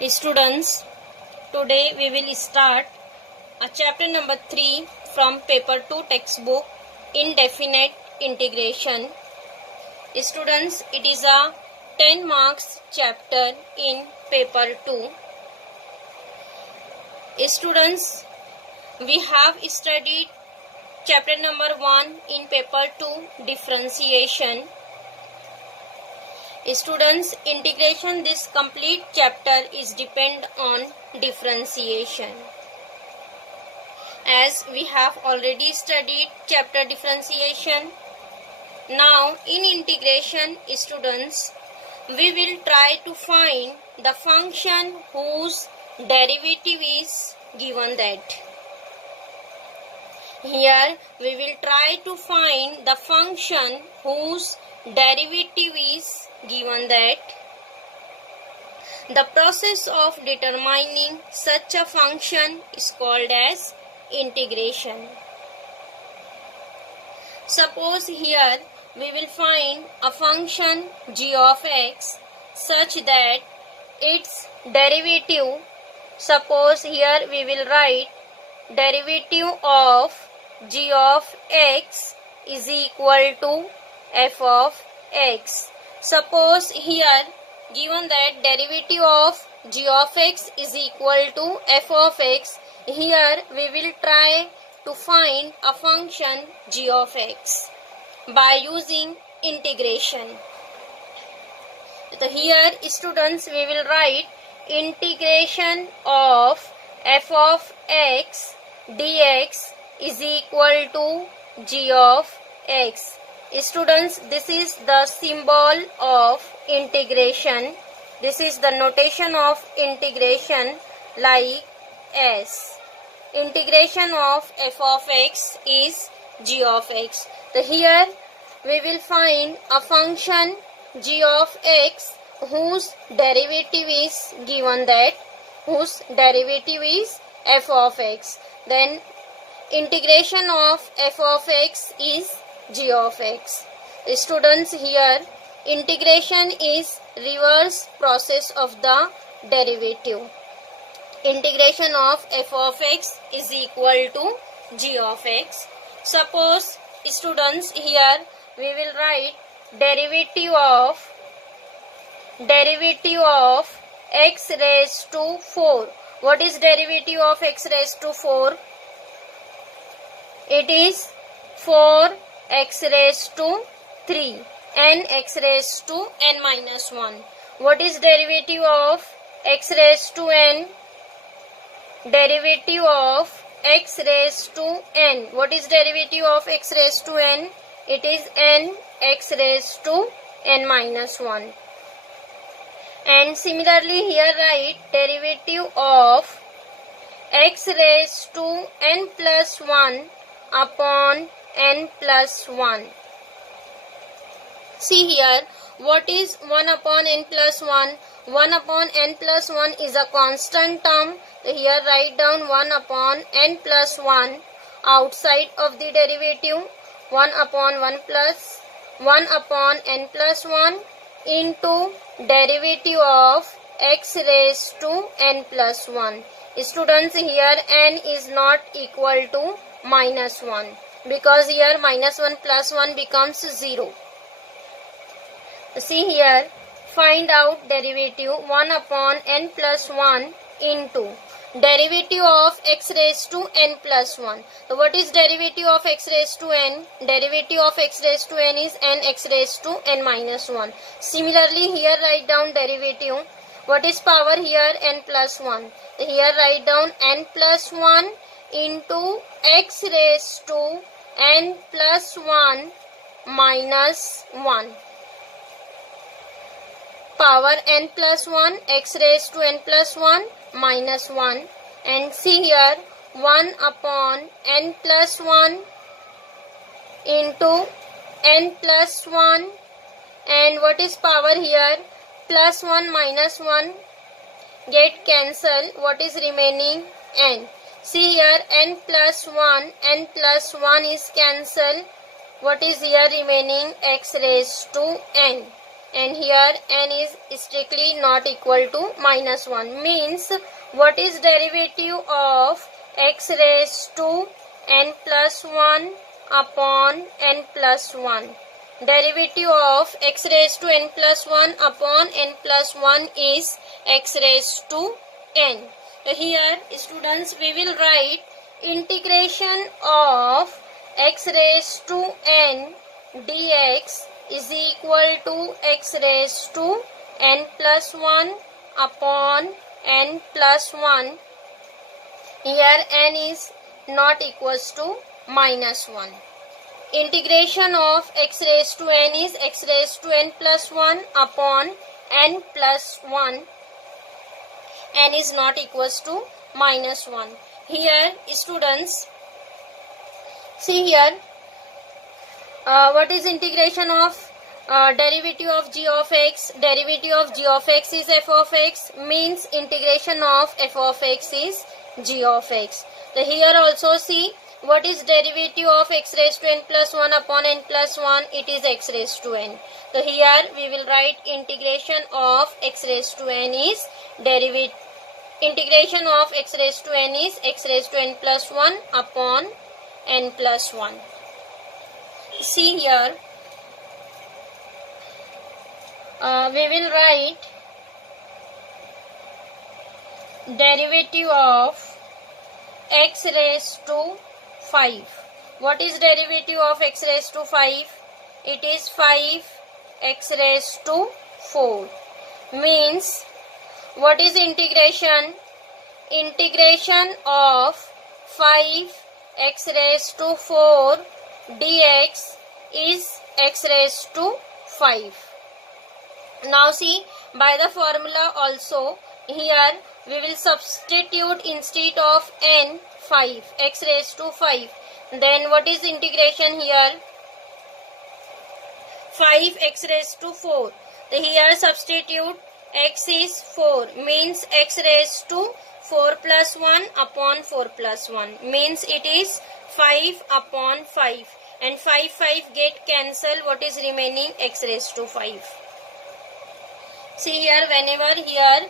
Students, today we will start a chapter number 3 from paper 2 textbook, indefinite integration. Students, it is a 10 marks chapter in paper 2. Students, we have studied chapter number 1 in paper 2, differentiation. Students, integration, this complete chapter is depend on differentiation. As we have already studied chapter differentiation, now in integration, students, we will try to find the function whose derivative is given that. Here we will try to find the function whose derivative is given that. The process of determining such a function is called as integration. Suppose here we will find a function g of x such that its derivative, suppose here we will write derivative of g of x is equal to f of x. Suppose here given that derivative of g of x is equal to f of x, here we will try to find a function g of x by using integration. So here students we will write integration of f of x dx is equal to g of x. Students, this is the symbol of integration. This is the notation of integration like s. Integration of f of x is g of x. So here we will find a function g of x whose derivative is given that, whose derivative is f of x. Then integration of f of x is g of x. Students, here integration is reverse process of the derivative. Integration of f of x is equal to g of x. Suppose students, here we will write derivative of x raised to 4. What is derivative of x raised to 4? It is 4x raised to 3 and x raised to n minus 1. What is derivative of x raised to n? Derivative of x raised to n. What is derivative of x raised to n? It is n x raised to n minus 1. And similarly here write derivative of x raised to n plus 1 upon n plus 1. See here, what is 1 upon n plus 1? 1 upon n plus 1 is a constant term. So here write down 1 upon n plus 1 outside of the derivative. 1 upon 1 plus 1 upon n plus 1 into derivative of x raised to n plus 1. Students, here n is not equal to minus 1 because here minus 1 plus 1 becomes 0. See here, find out derivative 1 upon n plus 1 into derivative of x raised to n plus 1. So what is derivative of x raised to n? Derivative of x raised to n is n x raised to n minus 1. Similarly here write down derivative. What is power here? N plus 1. So here write down n plus 1 into x raised to n plus 1 minus 1. Power n plus 1 x raised to n plus 1 minus 1. And see here 1 upon n plus 1 into n plus 1. And what is power here? Plus 1 minus 1 get cancelled. What is remaining? N. See here n plus 1 is cancelled. What is here remaining? X raised to n. and here n is strictly not equal to minus 1. Means what is derivative of x raised to n plus 1 upon n plus 1? Derivative of x raised to n plus 1 upon n plus 1 is x raised to n. Here students, we will write integration of x raised to n dx is equal to x raised to n plus 1 upon n plus 1. Here n is not equals to minus 1. Integration of x raised to n is x raised to n plus 1 upon n plus 1. N is not equals to minus 1. Here students, see here, what is integration of derivative of g of x? Derivative of g of x is f of x, means integration of f of x is g of x. So here also see what is derivative of x raised to n plus 1 upon n plus 1? It is x raised to n. So here we will write integration of x raised to n is integration of x raised to n is x raised to n plus 1 upon n plus 1. See here, we will write derivative of x raised to 5. What is derivative of x raised to 5? It is 5x raised to 4. Means what is integration? Integration of 5x raised to 4 dx is x raised to 5. Now see, by the formula also, here we will substitute instead of n 5, x raised to 5. Then what is integration here? 5x raised to 4. So here substitute x is 4, means x raised to 4 plus 1 upon 4 plus 1, means it is 5 upon 5, and 5 get cancelled. What is remaining? X raised to 5. See here, whenever here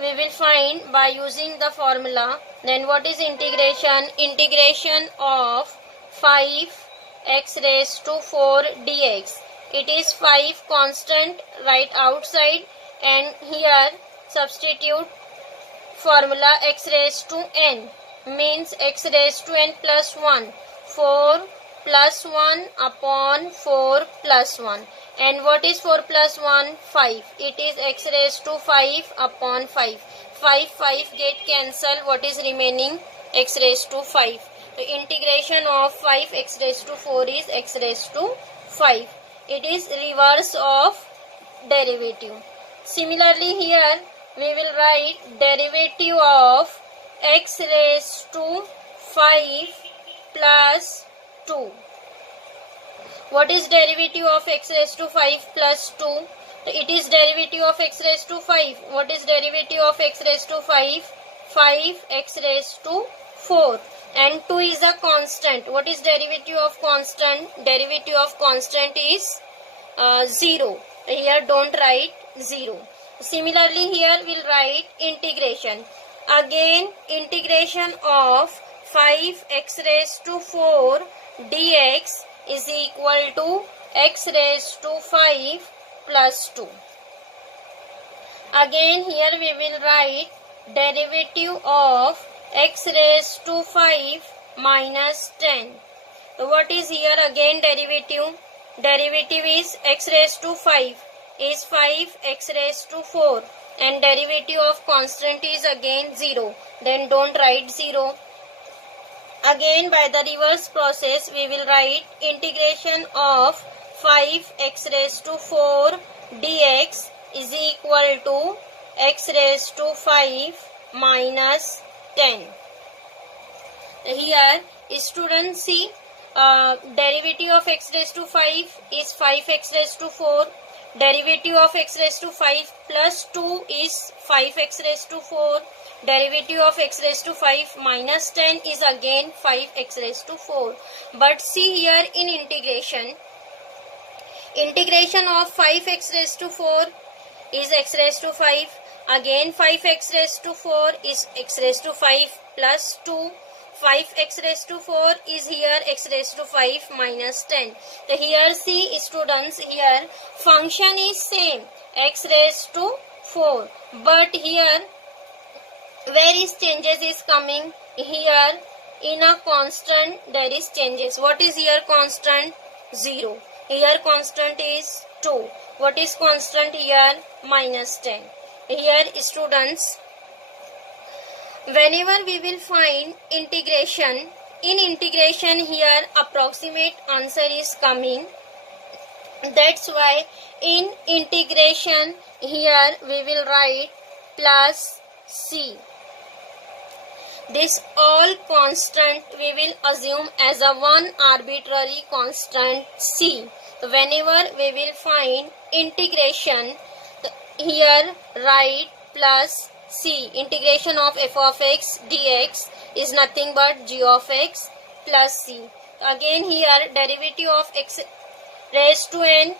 we will find by using the formula, then what is integration? Integration of 5x raised to 4 dx. It is 5 constant right outside, and here substitute formula x raised to n, means x raised to n plus 1. 4 plus 1 upon 4 plus 1. And what is 4 plus 1? 5. It is x raised to 5 upon 5. 5 get cancelled. What is remaining? X raised to 5. The integration of 5x raised to 4 is x raised to 5. It is reverse of derivative. Similarly here we will write derivative of x raised to 5 plus 2. What is derivative of x raised to 5 plus 2? It is derivative of x raised to 5. What is derivative of x raised to 5? 5x raised to 4. And 2 is a constant. What is derivative of constant? Derivative of constant is 0. Here don't write 0. Similarly here we'll write integration. Again integration of 5x raised to 4 dx is equal to x raised to 5 plus 2. Again here we will write derivative of x raised to 5 minus 10. So what is here again derivative? Derivative is x raised to 5 is 5x raised to 4, and derivative of constant is again 0. Then don't write 0. Again by the reverse process we will write integration of 5x raised to 4 dx is equal to x raised to 5 minus 10. Here students see derivative of x raised to 5 is 5x raised to 4. Derivative of x raised to 5 plus 2 is 5x raised to 4. Derivative of x raised to 5 minus 10 is again 5x raised to 4. But see here in integration, Integration of 5x raised to 4 is x raised to 5. Again 5x raised to 4 is x raised to 5 plus 2. 5x raised to 4 is here x raised to 5 minus 10. So here see students, here function is same x raised to 4, but here where is changes is coming? Here in a constant there is changes. What is here constant? 0. Here constant is 2. What is constant here? Minus 10. Here students, whenever we will find integration, in integration here approximate answer is coming. That's why in integration here we will write plus c. This all constant we will assume as a one arbitrary constant c. Whenever we will find integration, here write plus c. Integration of f of x dx is nothing but g of x plus c. Again here derivative of x raised to n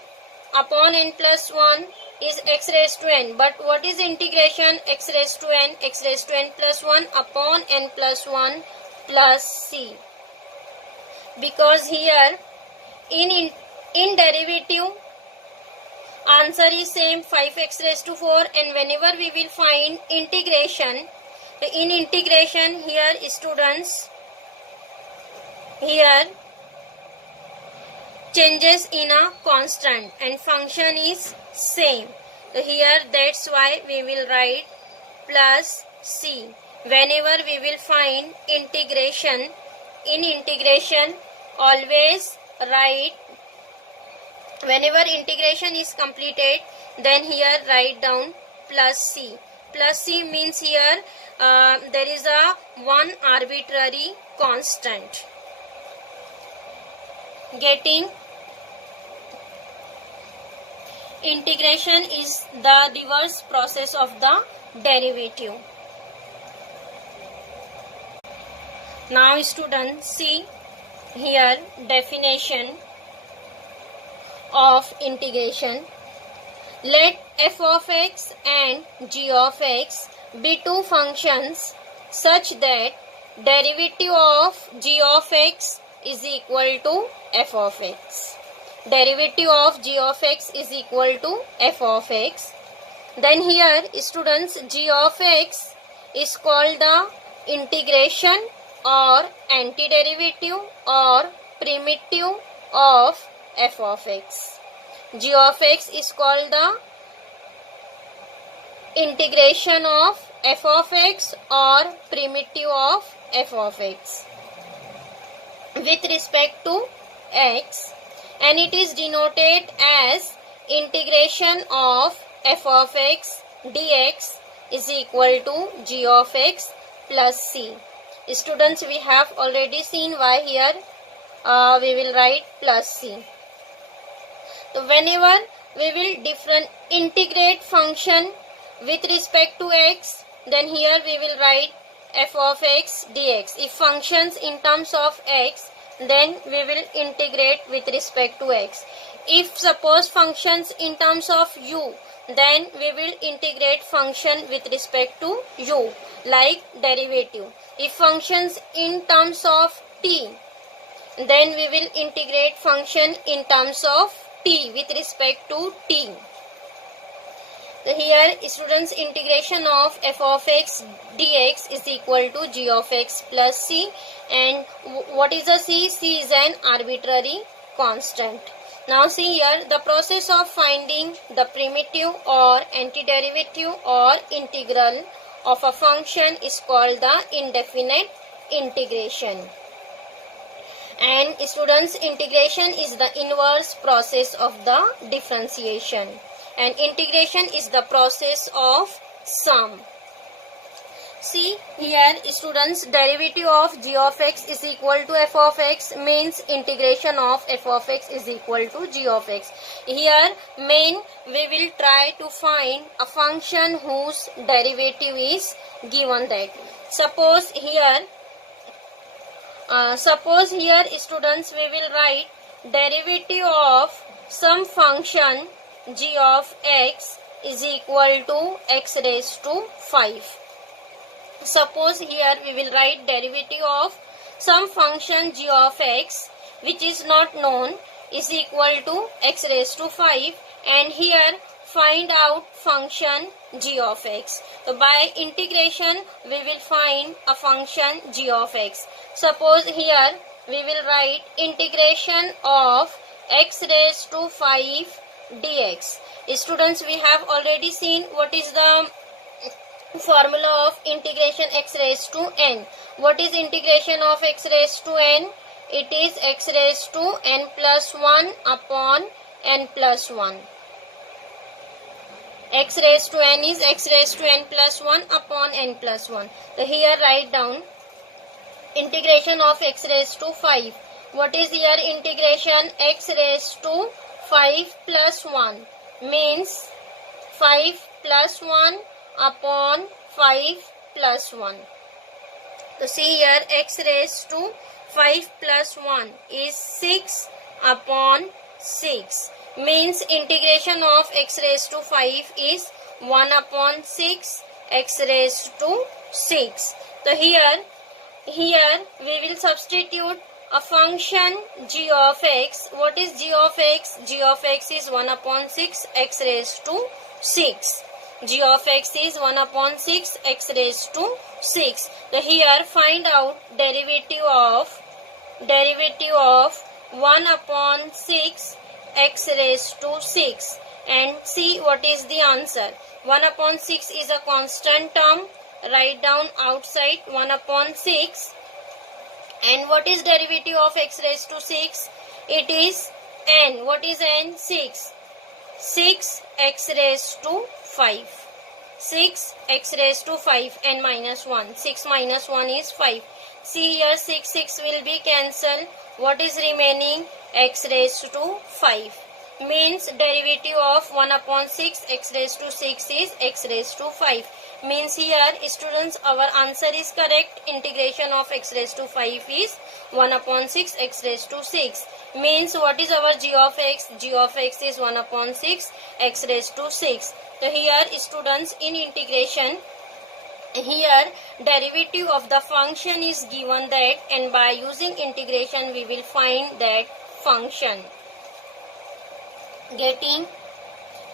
upon n plus 1 is x raised to n. But what is integration? X raised to n plus 1 upon n plus 1 plus c. Because here in derivative answer is same 5x raised to 4, and whenever we will find integration, in integration here students, here changes in a constant and function is same. So here that's why we will write plus c. Whenever we will find integration, in integration always write, whenever integration is completed, then here write down plus c. Plus c means here there is a one arbitrary constant. Getting? Integration is the reverse process of the derivative. Now students, see here definition of integration. Let f of x and g of x be two functions such that derivative of g of x is equal to f of x. Derivative of g of x is equal to f of x. Then here students, g of x is called the integration or antiderivative or primitive of f of x. G of x is called the integration of f of x or primitive of f of x with respect to x, and it is denoted as integration of f of x dx is equal to g of x plus c. Students, we have already seen why here we will write plus c. So whenever we will integrate function with respect to x, then here we will write f of x dx. If functions in terms of x, then we will integrate with respect to x. If suppose functions in terms of u, then we will integrate function with respect to u, like derivative. If functions in terms of t, then we will integrate function in terms of t with respect to t. So here students, integration of f of x dx is equal to g of x plus c, and what is a c? C is an arbitrary constant. Now see here, the process of finding the primitive or antiderivative or integral of a function is called the indefinite integration. And students, integration is the inverse process of the differentiation, and integration is the process of sum. See here students, derivative of g of x is equal to f of x means integration of f of x is equal to g of x. Here main we will try to find a function whose derivative is given that. Suppose here students, we will write derivative of some function g of x is equal to x raised to 5. Suppose here we will write derivative of some function g of x which is not known is equal to x raised to 5, and here find out function g of x. So by integration we will find a function g of x. Suppose here we will write integration of x raised to 5 dx. Students, we have already seen what is the formula of integration x raised to n. What is integration of x raised to n? It is x raised to n plus 1 upon n plus 1. X raised to n is x raised to n plus 1 upon n plus 1. So here write down integration of x raised to 5. What is here integration? X raised to 5 plus 1 means 5 plus 1 upon 5 plus 1. So see here x raised to 5 plus 1 is 6 upon 6, means integration of x raised to 5 is 1 upon 6 x raised to 6. So here we will substitute a function g of x. What is g of x? G of x is 1 upon 6 x raised to 6. G of x is 1 upon 6 x raised to 6. So here find out derivative of 1 upon 6 x raised to 6 and see what is the answer. 1 upon 6 is a constant term. Write down outside 1 upon 6. And what is derivative of x raised to 6? It is n. What is n? 6. 6 x raised to 5. 6 x raised to 5 n minus 1. 6 minus 1 is 5. See here 6 will be cancelled. What is remaining? X raised to 5. Means derivative of 1 upon 6 x raised to 6 is x raised to 5. Means here students our answer is correct. Integration of x raised to 5 is 1 upon 6 x raised to 6. Means what is our g of x? G of x is 1 upon 6 x raised to 6. So here students in integration, here derivative of the function is given that, and by using integration we will find that function. Getting?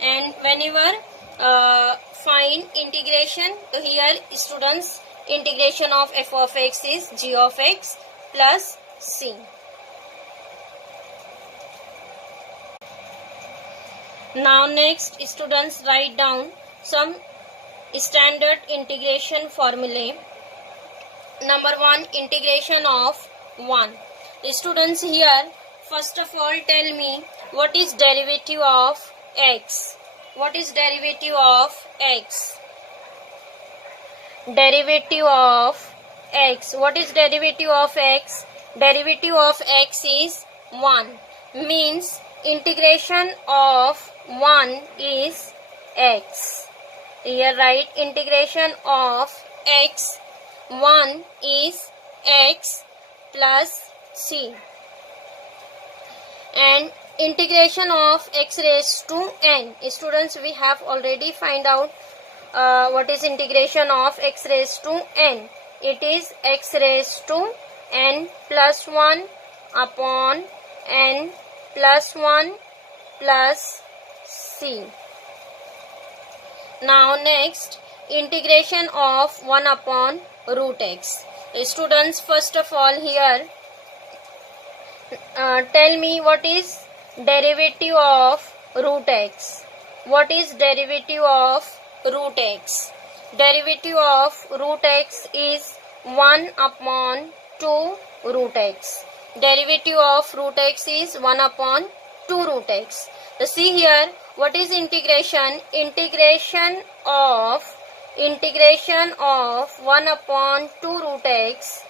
And whenever find integration, so here students integration of f of x is g of x plus c. Now next students write down some standard integration formulae. Number 1, integration of 1. Students, here first of all tell me what is derivative of x. What is derivative of x? Derivative of x. What is derivative of x? Derivative of x is 1. Means integration of 1 is x. Here write integration of x. 1 is x plus c. And integration of x raised to n. Students, we have already find out what is integration of x raised to n. It is x raised to n plus 1 upon n plus 1 plus c. Now next, integration of 1 upon root x. Students, first of all here tell me what is derivative of root x. What is derivative of root x? Derivative of root x is 1 upon 2 root x. Derivative of root x is 1 upon 2 root x. So see here, what is integration? Integration of 1 upon 2 root x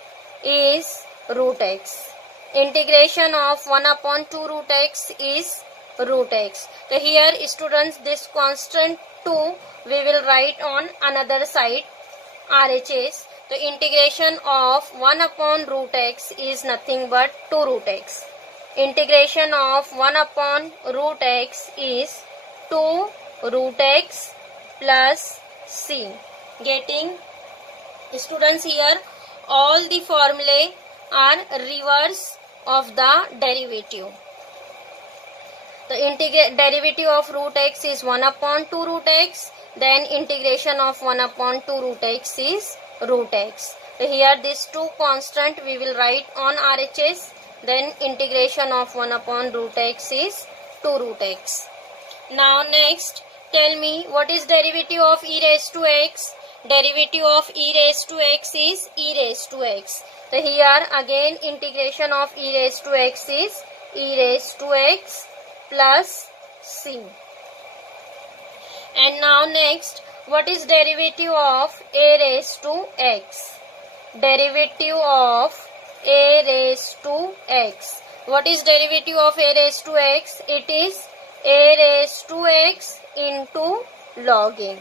is root x. Integration of 1 upon 2 root x is root x. So here students, this constant 2 we will write on another side, RHS. The integration of 1 upon root x is nothing but 2 root x. integration of 1 upon root x is 2 root x plus c. Getting? Students, here all the formulae are reverse of the derivative. The derivative of root x is 1 upon 2 root x. Then integration of 1 upon 2 root x is root x. So here these two constant we will write on RHS. Then integration of 1 upon root x is 2 root x. Now next, tell me what is derivative of e raised to x. Derivative of e raised to x is e raised to x. So here again integration of e raised to x is e raised to x plus c. And now next, what is derivative of a raised to x? Derivative of a raised to x. What is derivative of a raised to x? It is a raised to x into log a.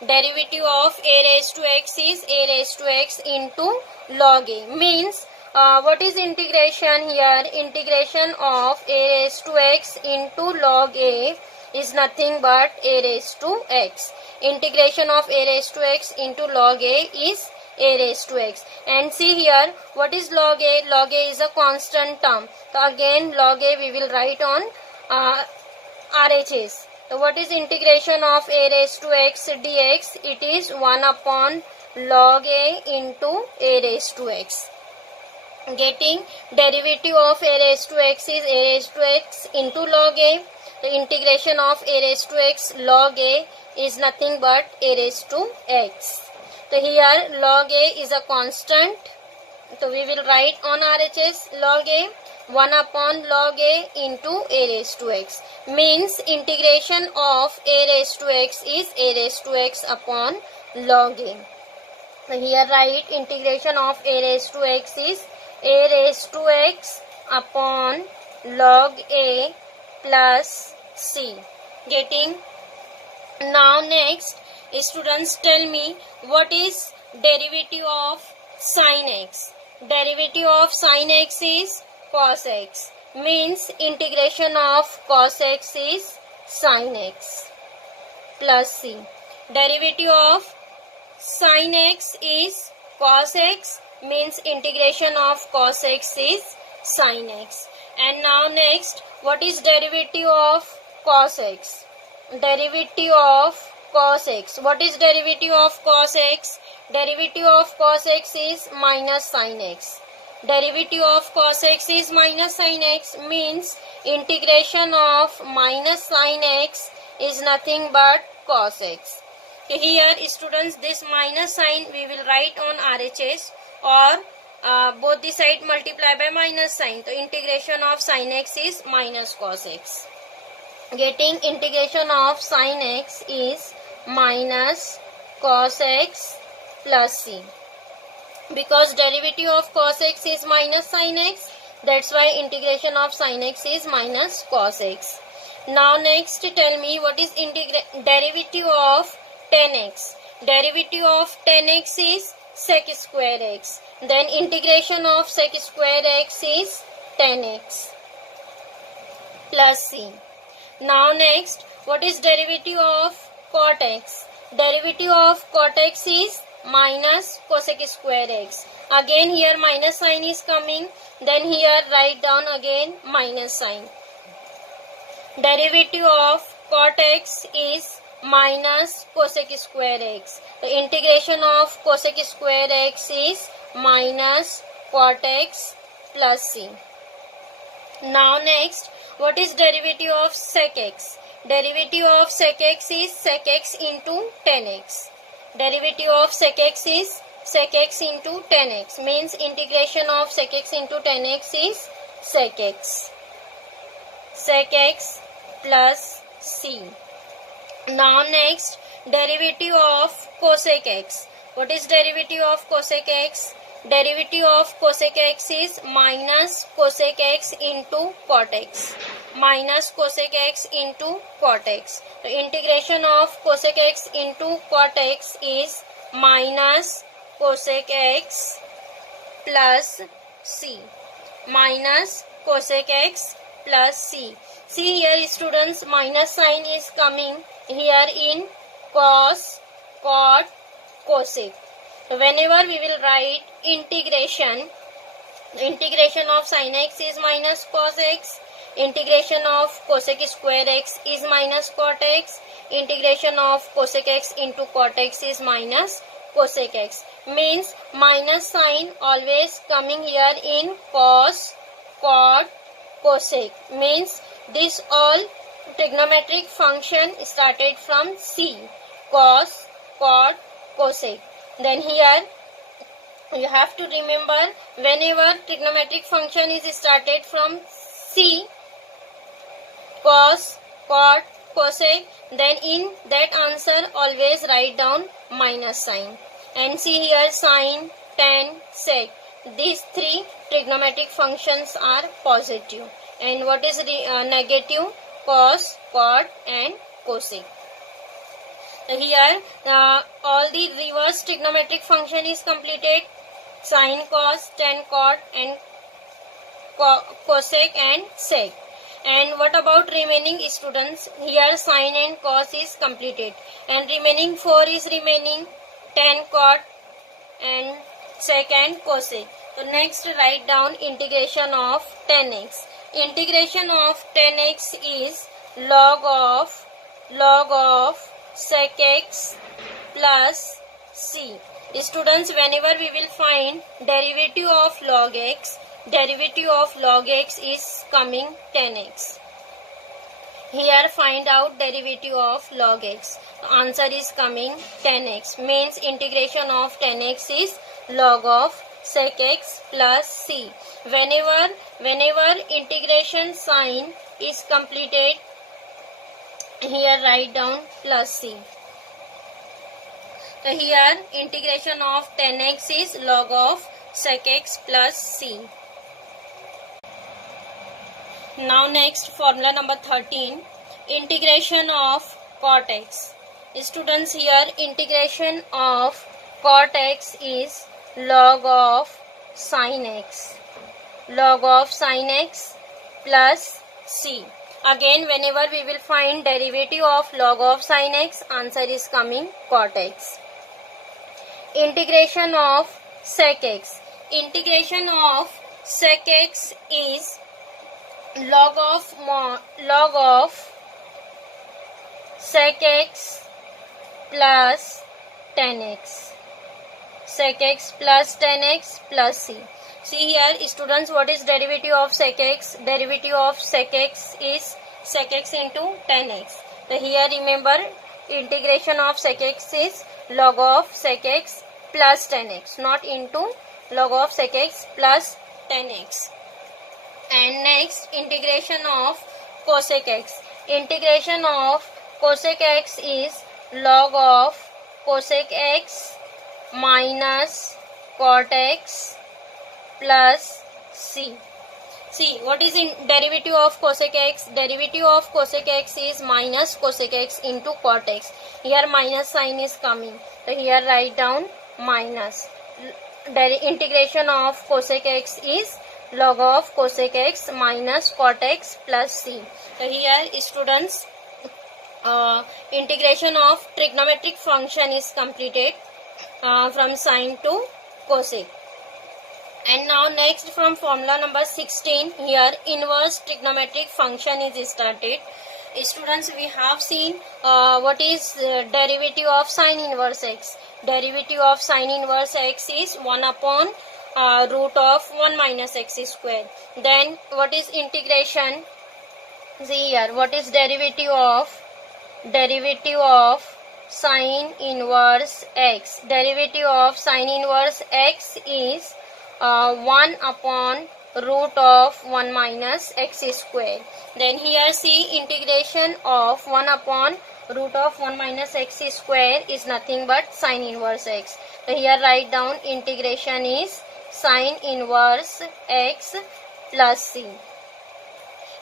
Derivative of a raised to x is a raised to x into log a. Means what is integration here? Integration of a raised to x into log a is nothing but a raised to x. Integration of a raised to x into log a is a raised to x. And see here, what is log a? Log a is a constant term. So again log a we will write on RHS. So what is integration of a raised to x dx? It is 1 upon log a into a raised to x. Getting? Derivative of a raised to x is a raised to x into log a. The integration of a raised to x log a is nothing but a raised to x. So here log a is a constant. So we will write on RHS log a 1 upon log a into a raised to x. Means integration of a raised to x is a raised to x upon log a. So here write integration of a raised to x is a raised to x upon log a plus c. Getting? Now next, students, tell me what is derivative of sin x. Derivative of sin x is cos x. Means integration of cos x is sin x plus c. Derivative of sin x is cos x. Means integration of cos x is sin x. And now next, what is derivative of cos x? Derivative of cos x. What is derivative of cos x? Derivative of cos x is minus sin x. Derivative of cos x is minus sin x. Means integration of minus sin x is nothing but cos x. Here students, this minus sign we will write on RHS, or both the side multiply by minus sign. So integration of sin x is minus cos x. Getting? Integration of sin x is minus cos x plus c. Because derivative of cos x is minus sin x, that's why integration of sin x is minus cos x. Now next, tell me what is derivative of tan x. Derivative of tan x is sec square x. Then integration of sec square x is tan x plus c. Now next, what is derivative of cot x? Derivative of cot x is minus cosec square x. Again here minus sign is coming. Then here write down again minus sign. Derivative of cot x is minus cosec square x. The integration of cosec square x is minus cot x plus c. Now next, what is derivative of sec x? Derivative of sec x is sec x into tan x. Derivative of sec x is sec x into tan x. Means integration of sec x into tan x is sec x. Sec x plus c. Now next, derivative of cosec x. What is derivative of cosec x? Derivative of cosec x is minus cosec x into cot x. Minus cosec x into cot x. The integration of cosec x into cot x is minus cosec x plus c. Minus cosec x plus c. See here students, minus sign is coming here in cos, cot, cosec. Whenever we will write integration of sin x is minus cos x, integration of cosec square x is minus cot x, integration of cosec x into cot x is minus cosec x. Means minus sign always coming here in cos, cot, cosec. Means this all trigonometric function started from C, cos, cot, cosec. Then here you have to remember, whenever trigonometric function is started from C, cos, cot, cosec, then in that answer always write down minus sign. And see here sin, tan, sec. These three trigonometric functions are positive. And what is negative? Cos, cot and cosec. Here all the reverse trigonometric function is completed. Sin, cos, tan, cot and cosec and sec. And what about remaining students? Here sin and cos is completed. And remaining 4 is remaining tan, cot and sec and cosec. So next write down integration of tan x. Integration of tan x is log of sec x plus c. Students, whenever we will find derivative of log x is coming tan x. Here find out derivative of log x. The answer is coming tan x. Means integration of tan x is log of sec x plus c. Whenever integration sign is completed, here write down plus c. So here integration of tan x is log of sec x plus c. Now next formula number 13, integration of cot x. Students, here integration of cot x is log of sin x plus c. Again, whenever we will find derivative of log of sin x, answer is coming cot x. Integration of sec x. Integration of sec x is log of sec x plus tan x. Sec x plus tan x plus c. See here students, what is derivative of sec x? Derivative of sec x is sec x into tan x. So here remember, integration of sec x is log of sec x plus tan x, not into log of sec x plus tan x. And next, integration of cosec x. Integration of cosec x is log of cosec x minus cot x plus c. See, what is in derivative of cosec x? Derivative of cosec x is minus cosec x into cot x. Here minus sign is coming. So here write down minus. Integration of cosec x is log of cosec x minus cot x plus c. So here students, integration of trigonometric function is completed from sine to cosec. And now next, from formula number 16, here inverse trigonometric function is started. Students, we have seen what is derivative of sine inverse x. Derivative of sine inverse x is 1 upon root of 1 minus x square. Then what is integration? See here, what is derivative of sine inverse x? Derivative of sine inverse x is 1 upon root of 1 minus x square. Then here see, integration of 1 upon root of 1 minus x square is nothing but sine inverse x. So here write down integration is sine inverse x plus c.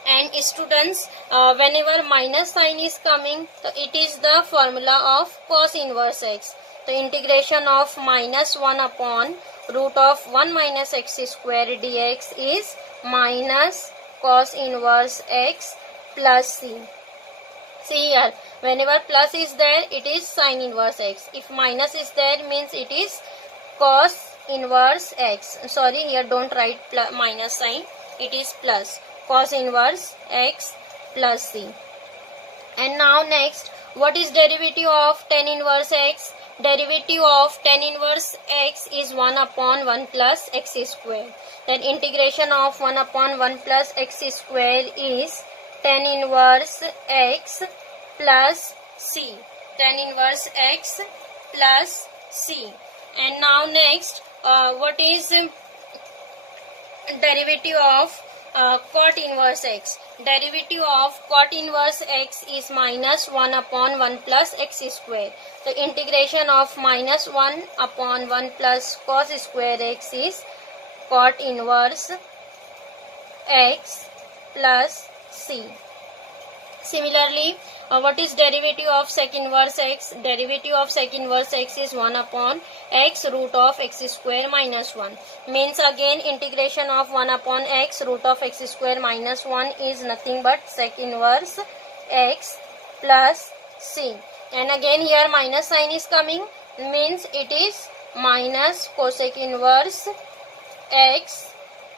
And students, whenever minus sign is coming, so it is the formula of cos inverse x. The integration of minus 1 upon root of 1 minus x square dx is minus cos inverse x plus c. See here, whenever plus is there, it is sin inverse x. If minus is there, means it is cos inverse x. Sorry, here don't write minus sign. It is plus cos inverse x plus c. And now next, what is derivative of tan inverse x? Derivative of tan inverse x is 1 upon 1 plus x square. Then integration of 1 upon 1 plus x square is tan inverse x plus c. Tan inverse x plus c. And now next, what is derivative of cot inverse x? Derivative of cot inverse x is minus 1 upon 1 plus x square. The integration of minus 1 upon 1 plus cos square x is cot inverse x plus c. Similarly, what is derivative of sec inverse x? Derivative of sec inverse x is 1 upon x root of x square minus 1. Means again integration of 1 upon x root of x square minus 1 is nothing but sec inverse x plus c. And again here minus sign is coming, means it is minus cosec inverse x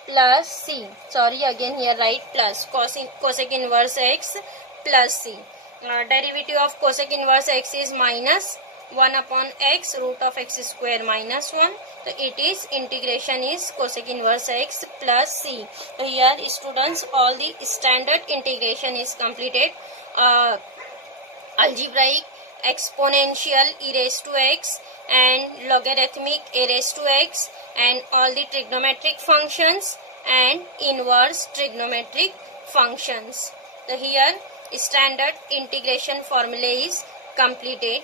plus c. Sorry, again here write plus cosec inverse x plus c. Derivative of cosec inverse x is minus 1 upon x root of x square minus 1. So it is integration is cosec inverse x plus c. So here students, all the standard integration is completed. Algebraic, exponential e raised to x, and logarithmic a raised to x, and all the trigonometric functions and inverse trigonometric functions. So here standard integration formula is completed.